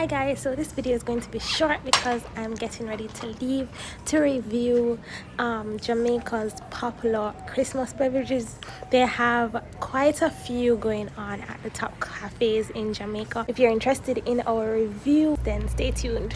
Hi guys, so this video is going to be short because I'm getting ready to leave to review Jamaica's popular Christmas beverages. They have quite a few going on at the top cafes in Jamaica. If you're interested in our review, then stay tuned.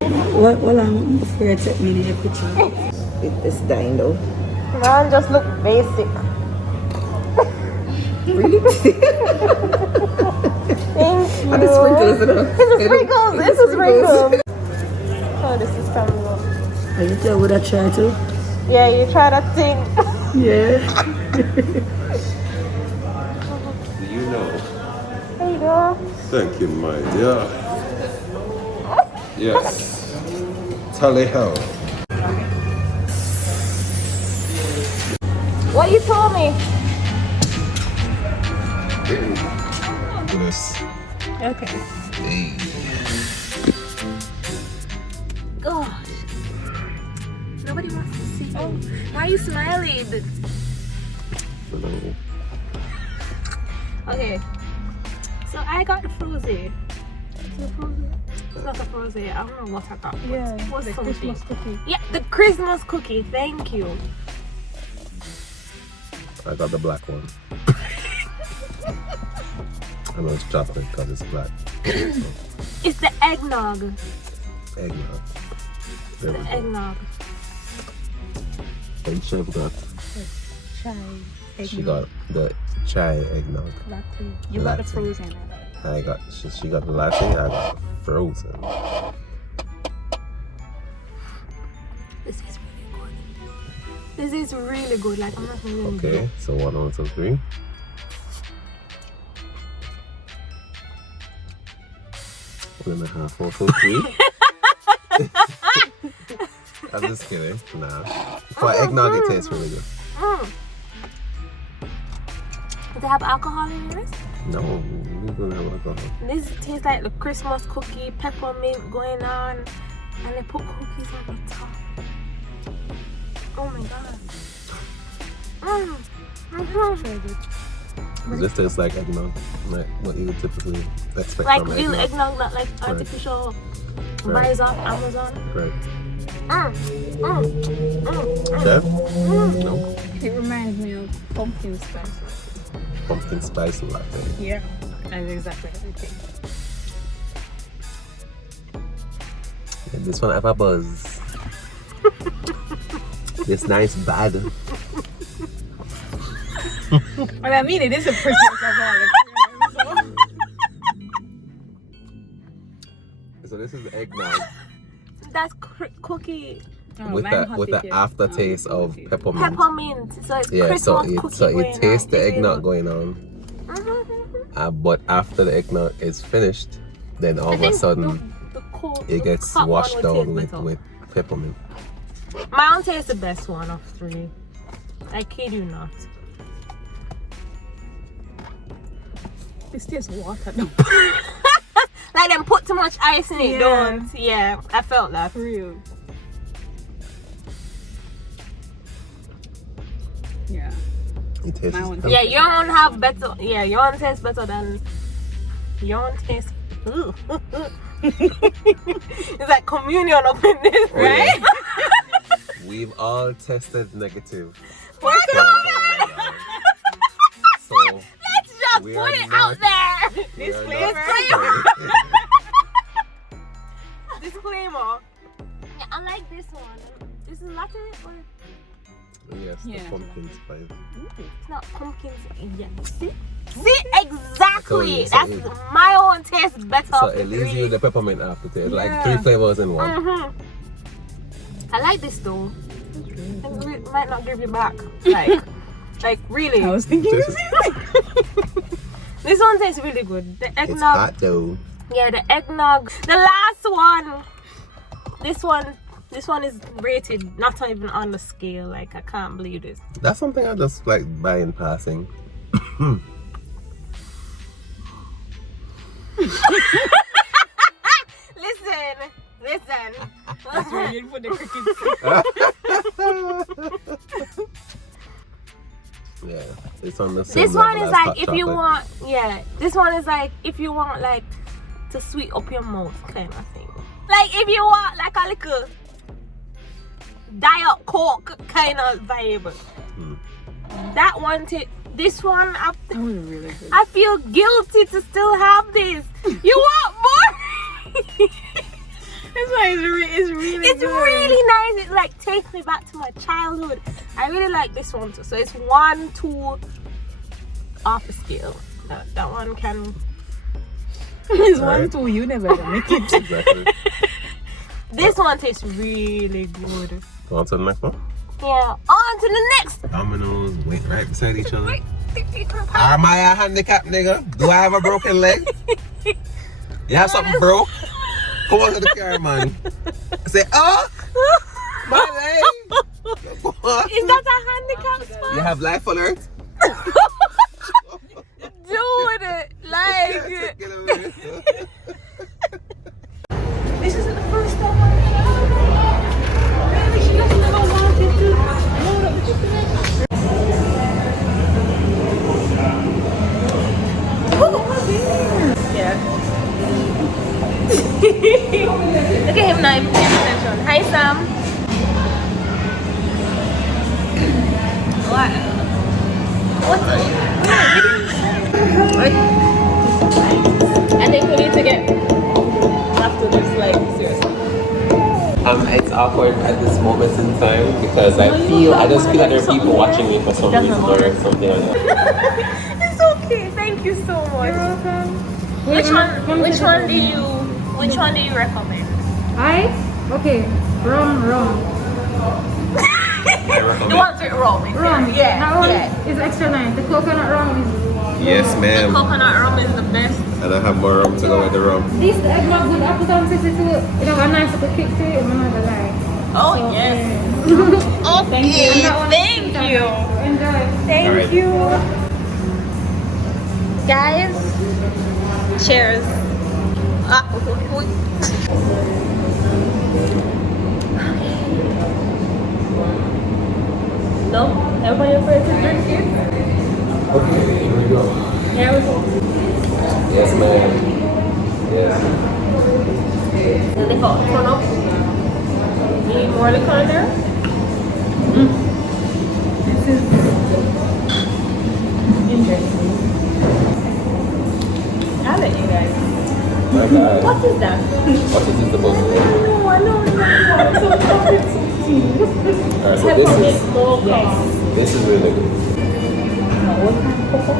What I'm before you take me the picture. It's dying though. Man, just look basic. Really? Thank you. And the sprinkles, you know. It's a sprinkles. It's a sprinkles. Oh, this is coming up. Are you tell what I try to? Yeah, you try that thing. Yeah. You know. There you go. Thank you, my dear. Yes. Tally ho. What you told me? Yes. Okay. Hey. Gosh. Nobody wants to see you. Why are you smiling? Hello. Okay. So I got the Frozay. It's not a Frozay. I don't know what I got. Yeah, it was the something. Christmas cookie. Yeah, the Christmas cookie. Thank you. I got the black one. I know it's chocolate because it's black. It's the eggnog. Eggnog. There we The go. eggnog. And Chef got. Chai. She got the chai eggnog. Latte. You got Latte. the frozen. I got. She got the latte. I got frozen. This is really good. This is really good. Like, I'm not really Okay. So 1, 2, 3. One and a half, 4, 2, 3. I'm just kidding. Nah. For eggnog, it tastes really good. Do they have alcohol in yours? No, we don't have alcohol. This tastes like the Christmas cookie, peppermint going on, and they put cookies on the top. Oh my god. This tastes like eggnog, like what you would typically expect Like from real eggnog. eggnog, not like artificial buys off Amazon. Right. Mm. Chef? No. It reminds me of pumpkin spice. Pumpkin spice latte. Yeah. That's exactly what it tastes. And this one have a buzz. This nice bad. Well, I mean, it is a prettiest of all. So this is eggnog That's cookie with the aftertaste of peppermint. peppermint. So it's Yeah, Christmas so cookie it tastes the going on. eggnog going on. But after the eggnog is finished, then all of a sudden it gets washed down with peppermint. Mine tastes the best one of 3. I kid you not. It's just water, though. Like them put too much ice in it, Yeah. don't? Yeah, I felt that. Real. Yeah. It tastes. My one- Yeah, your own have better. Yeah, your own tastes better than your own taste. Ooh. It's like communion up in this, Oh, yeah. right? We've all tested negative. What? So Let's just we put are it not- out there. we are Disclaimer. not- Disclaimer. Yeah, I like this one. This is latte or Yes, Yeah. the pumpkin spice. it's not pumpkins. Yeah. See, exactly. So That's it- my one tastes better. So it leaves you the peppermint aftertaste. Like 3 flavors in one. I like this though. It might not give you back. Like really. I was thinking This one tastes really good. The eggnog. It's hot though. Yeah, the eggnog. The last one. This one is rated not even on the scale. Like, I can't believe this. That's something I just like buy in passing. Listen. that's where you put the crickets. Yeah, it's on the same This one level is as like hot if you chocolate. want, this one is like if you want like to sweet up your mouth kind of thing. Like if you want like a little diet coke kind of vibe. That one, this one, That was really good. I feel guilty to still have this. You want more? That's why it's really It's good. really nice. It like takes me back to my childhood. I really like this one too. So it's 1, 2 off the scale. That one can. It's Right. 1, 2, you never make it. Exactly. This one tastes really good. On to the next one. Yeah. On to the next. Dominoes wait right beside each other. Wait, Am I a handicap nigga? Do I have a broken leg? You have something broke? Come on to the car, man. Say, oh, my leg. Is that a handicap spot? You have life alert? Dude, like. Get away. This isn't the first time I've Maybe she just never wanted to load up the chicken. Yeah. Look at him now, he's paying attention. Hi, Sam. What? What's I think we need to get after this, like, seriously. It's awkward at this moment in time because I just feel like there are people watching me for some reason or something like that. It's okay. Thank you so much. You're welcome. Which one do you recommend? Okay, rum. The ones with rum. Rum. Yeah. That one is extra nice. The coconut rum is. Yes, The ma'am. coconut rum is the best. And I have more rum to go with the rum. This the eggnog good. I put on 62. You know, a nice little kick to it. I'm not gonna lie. Oh, So, yes. yeah. Oh, Thank you. And that one is Thank you. Enjoy. Thank All right. you. Guys, cheers. No? Everybody afraid to drink it? Okay, here we go. Here we go. Yes, ma'am. Yes. The liquor, turn up. Need more liquor in there? This is interesting. I'll let you guys. My God. What is that? What is this supposed to be? No, I know it's not. So Alright, so Peppermint Mocha. Yes. this is really good. What kind of cocoa?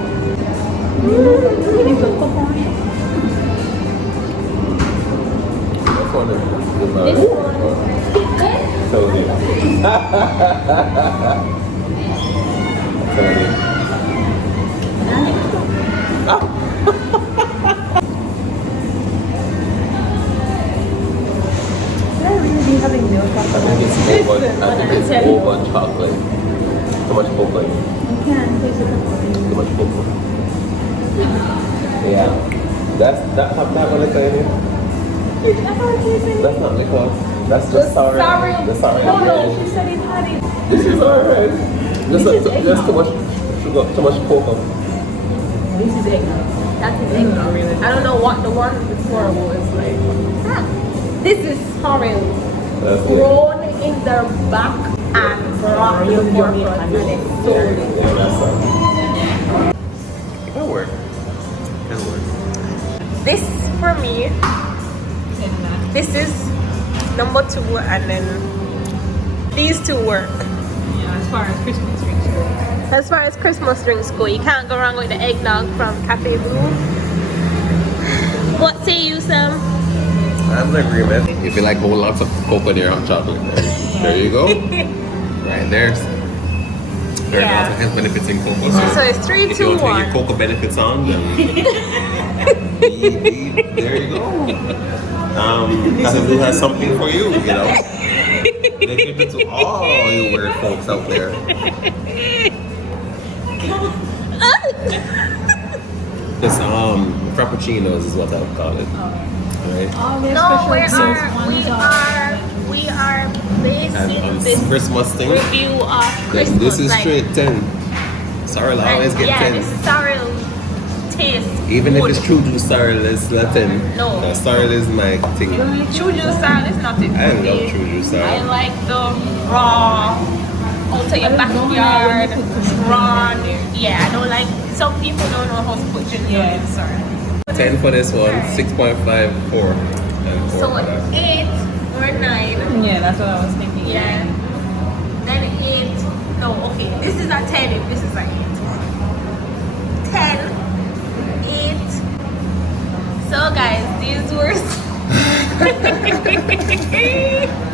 This one is the This most. one. Told you. Told you. Having milk I think it's over chocolate. Too much cocoa. You can taste it. Too much cocoa. Yeah. That one liquor in it? That's not liquor. That's just sour. The sour. No, she said it had it. This is alright. Just too much sugar, too much cocoa. This is eggnog. That is eggnog. Really? I don't know what the one before was like. This is sorrel. That's good. Grown in the back and brought to the forefront. And it's so good. Yeah, that's Can work. Can work. This for me, this is number 2, and then these two work. Yeah, as far as Christmas drinks go. As far as Christmas drinks go, you can't go wrong with the eggnog from Cafe Blue. as an agreement. If you like whole lots of cocoa there hot chocolate, there you go. Right there. There are lots of health benefits in cocoa. So it's 3, if you 2, want to 1. get your cocoa benefits on, then there you go. Casa Blue has something for you, you know. They give it to all you weird folks out there. This frappuccinos is what I would call it. Right? No, we are basing this Christmas thing. review of Christmas. This is straight 10. Sorrel always get 10. This sorrel taste. Even good. if it's true juice sorrel, it's not 10. No. Sorrel is my thing. True juice sorrel is not it. I love true juice sorrel. I like the raw, out of your backyard, raw. Yeah, I don't like. Some people don't know how to put ginger in sorrel. 10 for this one, 6.54. And 4 So for that. 8 or 9. Yeah, that's what I was thinking. Yeah. Then 8. No, okay. This is a 10 if this is a 8. 10, 8. So guys, these were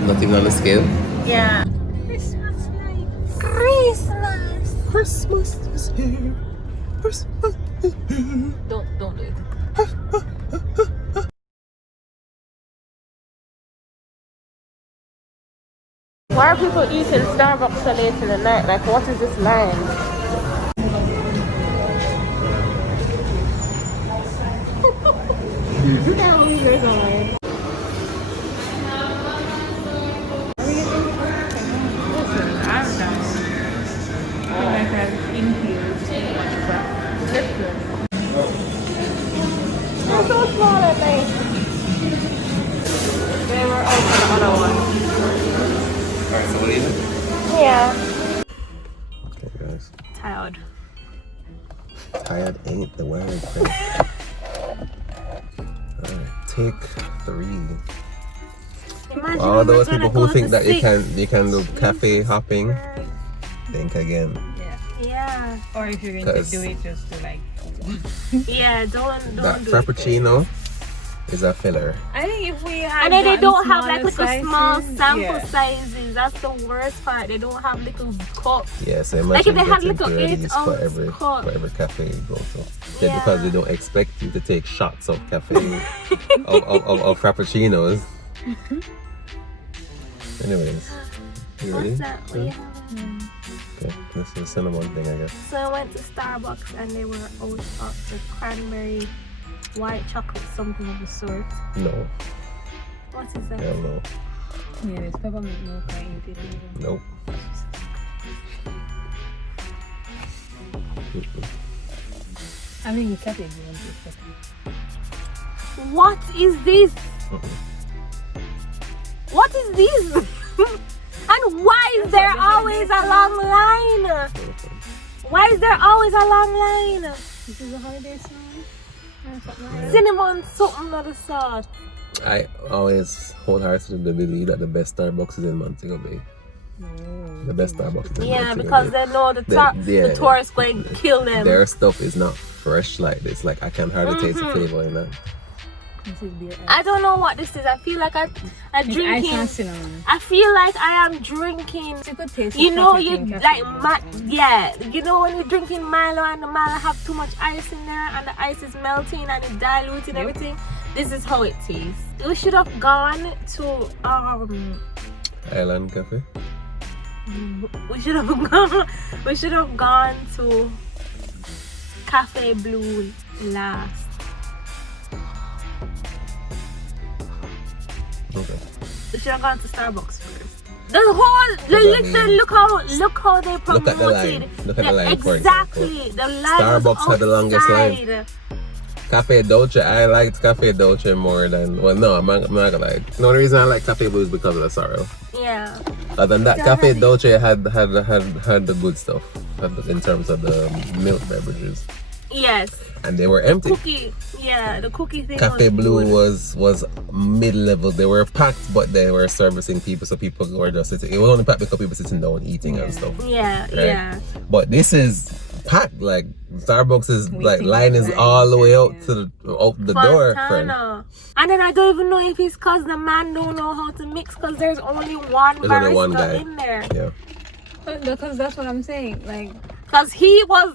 Nothing on the scale. yeah. Christmas lights. Christmas. Christmas is here. Christmas is here. Don't do it. Why are people eating Starbucks so late in the night? Like, what is this line? Now we're going. They're so small at night. They were open the other one. Alright, so what do you think? Yeah. Okay, guys. Tired. Tired ain't the word. Alright, take 3. Imagine All those we're people gonna who go think to that you 6. can do cafe hopping, think again. Yeah. Or if you're going to 'Cause do it just to like. Yeah, don't That do frappuccino is a filler. I think if we had. And then they gotten don't have like smaller little small sizes, sample yeah. sizes. That's the worst part. They don't have little cups. Yeah, so Like if imagine they had getting little 30s 8 for ounce every cup. cafe you go to. Yeah. Yeah, because they don't expect you to take shots of cafe of frappuccinos. Anyways, you ready? What's that? What do you have? Okay, this is the cinnamon thing, I guess. So I went to Starbucks and they were out of the cranberry white chocolate, something of the sort. No, What is that? hell no, Yeah, there's peppermint mocha in it. nope. I think it's happy if you want to. What is this? What is this? And why is there always a long line? Why is there always a long line? This is a holiday song. Cinnamon something of the sort. I always wholeheartedly believe that the best Starbucks is in Montego Bay. The best Starbucks is in Yeah, Montego because Bay. they know the yeah. tourists going to kill them. Their stuff is not fresh like this. Like I can hardly taste the flavor in that. This is beer. I don't know what this is. I feel like I'm Ice and drinking. cinnamon. I feel like I am drinking. You could taste You the know, coffee you in like cafe. yeah. You know when you're drinking Milo and the Milo have too much ice in there and the ice is melting and it diluting everything. This is how it tastes. We should have gone to Island Cafe. we should have gone to Cafe Blue last. Okay. We should have gone to Starbucks first. The whole look how they promoted. Look at the line. Look at the line, for Exactly. example. The line Starbucks had the longest line. Cafe Dolce, I liked Cafe Dolce more than, well, no, I'm not gonna lie. The only reason I like Cafe Blue is because of the sorrow. Yeah. Other than that, Cafe Dolce had the good stuff in terms of the milk beverages, Yes. and they were empty. Cookie. Yeah, the cookie thing. Cafe was Blue good. was mid-level. They were packed, but they were servicing people, so people were just sitting. It was only packed because people sitting down eating and stuff. Yeah, Right? yeah. But this is packed. Like Starbucks is like Waiting line is line, all the way out yeah. to the door, friend. Fontana. And then I don't even know if it's because the man don't know how to mix because there's only one There's only one barista guy. in there. Yeah. Because that's what I'm saying. Like, Because he was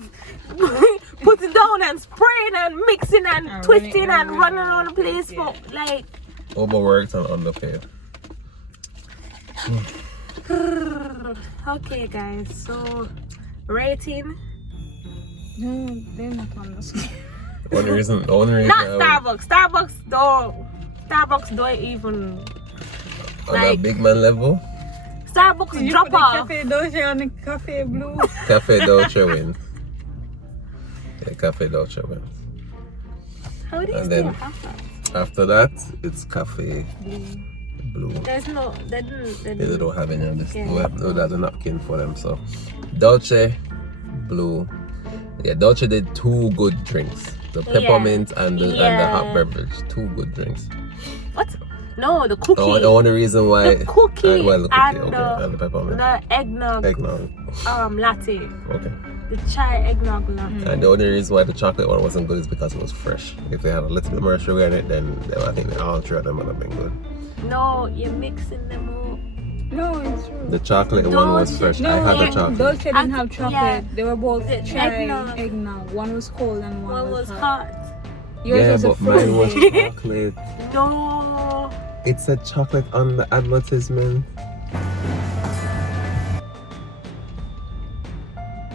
putting down and spraying and mixing and twisting and running around the place for like Overworked and underpaid. Okay guys, so rating. no, they're not on the scale. Only reason Not I would- Starbucks. Starbucks don't even on like- a big man level, Starbucks You drop put the off. Cafe Dolce on the Cafe Blue. Cafe Dolce wins. Yeah, Cafe Dolce wins. How do you And still then- have that? After that, it's Cafe Blue. There's no they They don't have any of this. Yeah. Well, no, there's a napkin for them. So, Dolce, Blue. Yeah, Dolce did 2 good drinks. The peppermint and the hot beverage. 2 good drinks. What? No, the cookie. The only reason why The cookie well, the cookie, and okay, the- and the peppermint. The eggnog Eggnog. latte. Okay. The chai eggnog latte. And the only reason why the chocolate one wasn't good is because it was fresh. If they had a little bit more sugar in it, then I think all 3 of them would have been good. No, you're mixing them up. No, it's true. The chocolate one was Dolce. fresh. No, I had the chocolate. Dolce didn't I- have chocolate. yeah. They were both The chai eggnog. eggnog. One was cold and One was hot. hot. Yours Yeah, was a but mine was frozen. chocolate. No. It said chocolate on the advertisement.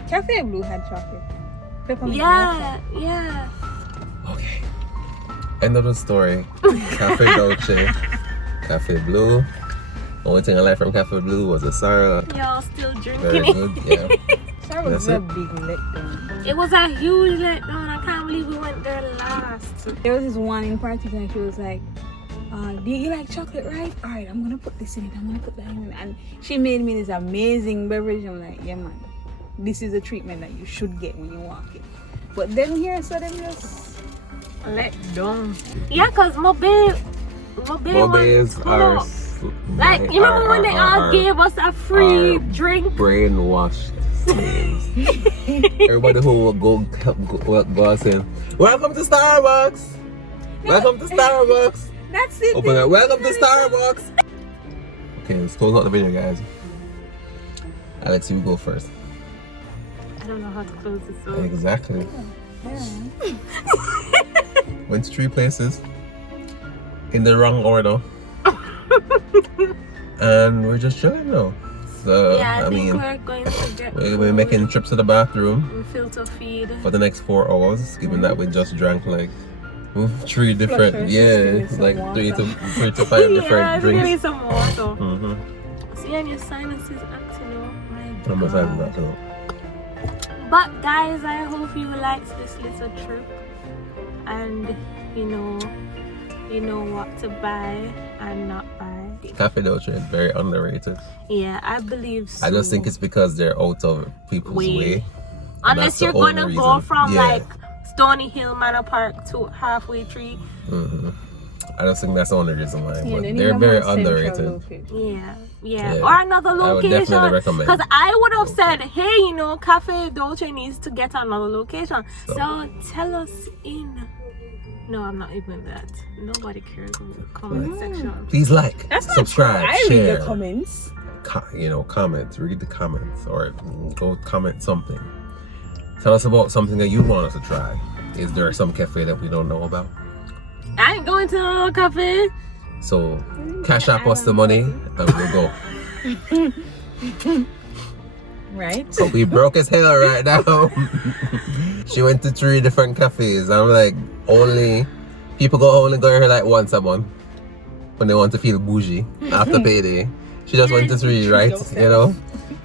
Cafe Blue had chocolate. Peppermint Yeah, yeah. Okay. End of the story. Cafe Dolce, Cafe Blue. Only thing I liked from Cafe Blue was the syrup. Y'all still drinking Very it. good. Yeah. Mocha. That was That's a it. big letdown. It was a huge letdown. I can't believe we went there last. There was this one in particular, and she was like, do you like chocolate, right? All right, I'm gonna put this in it. I'm gonna put that in it. And she made me this amazing beverage. I'm like, yeah, man, this is the treatment that you should get when you walk in. But then here, so them just let down. Yeah, because my babe Mobays are like, you remember when they all gave us a free are drink? brainwashed slaves. Everybody who will go saying, welcome to Starbucks. Welcome to Starbucks. That's it. Open up. Welcome to Starbucks. Okay, let's close out the video, guys. Alex, you go first. I don't know how to close this up. Exactly. Went to 3 places in the wrong order, and we're just chilling now. So Yeah, I think mean, we're going to get we're making trips to the bathroom and filter feed. for the next 4 hours, given that we just drank like 3 different, Flushers, yeah, just like give me 3 to 5 Yeah, different give me drinks. some water. Mm-hmm. See, and your sinuses acting up. My I'm excited God. about that. But guys, I hope you liked this little trip, and you know what to buy and not buy. Cafe Dolce is very underrated. Yeah, I believe so. I just think it's because they're out of people's way. And Unless that's the you're gonna only go reason. from Yeah. like Stony Hill Manor Park to halfway tree. Mm-hmm. I just think that's the only reason why. Yeah, But they need they're a very more central underrated. location. Yeah. Yeah. Or another I would location. definitely recommend. Because I would have said, hey, Cafe Dolce needs to get another location. So tell us in. No, I'm not even that. Nobody cares in the comment section. Please like, That's not subscribe, true. I share. read the comments. Comment, read the comments, or go comment something. Tell us about something that you want us to try. Is there some cafe that we don't know about? I ain't going to no cafe. So cash up us the money and we'll go. Right? So we broke as hell right now. She went to 3 different cafes. I'm like, people only go here like once a month when they want to feel bougie after payday. She just went to 3, right? yourself. You know?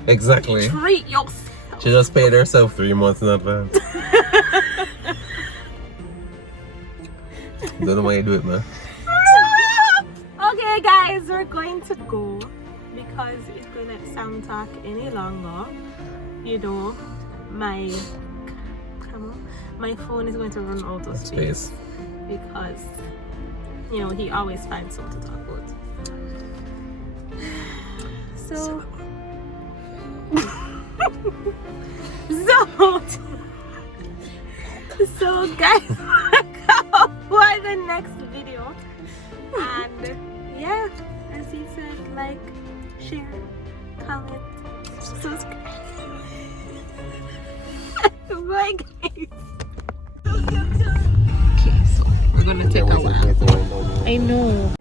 Exactly. Treat yourself. She just paid herself 3 months in advance. Don't know why you do it, man. Okay, guys, we're going to go because if we let Sam talk any longer, my phone is going to run out of space because he always finds something to talk about. So So guys, for the next video, and yeah, as he said, like, share, comment, subscribe. Bye guys. Okay, so we're gonna take a walk. I know.